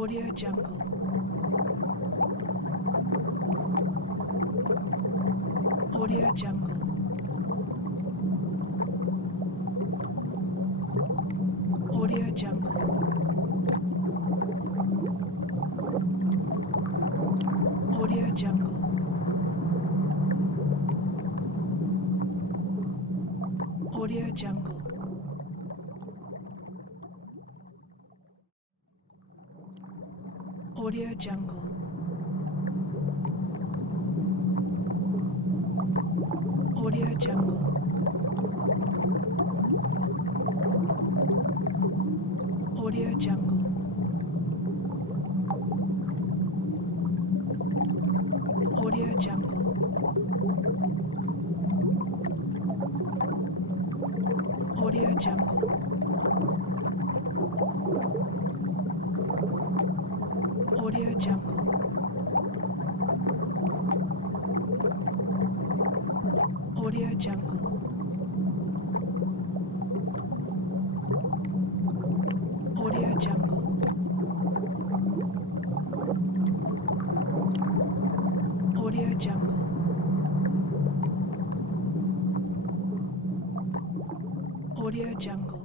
Audio Jungle. Audio Jungle. Audio Jungle. Audio Jungle. Audio Jungle. Audio Jungle. Audio Jungle. Audio Jungle. Audio Jungle. Audio Jungle. Audio Jungle. Audio Jungle. Audio Jungle. Audio Jungle. Audio Jungle.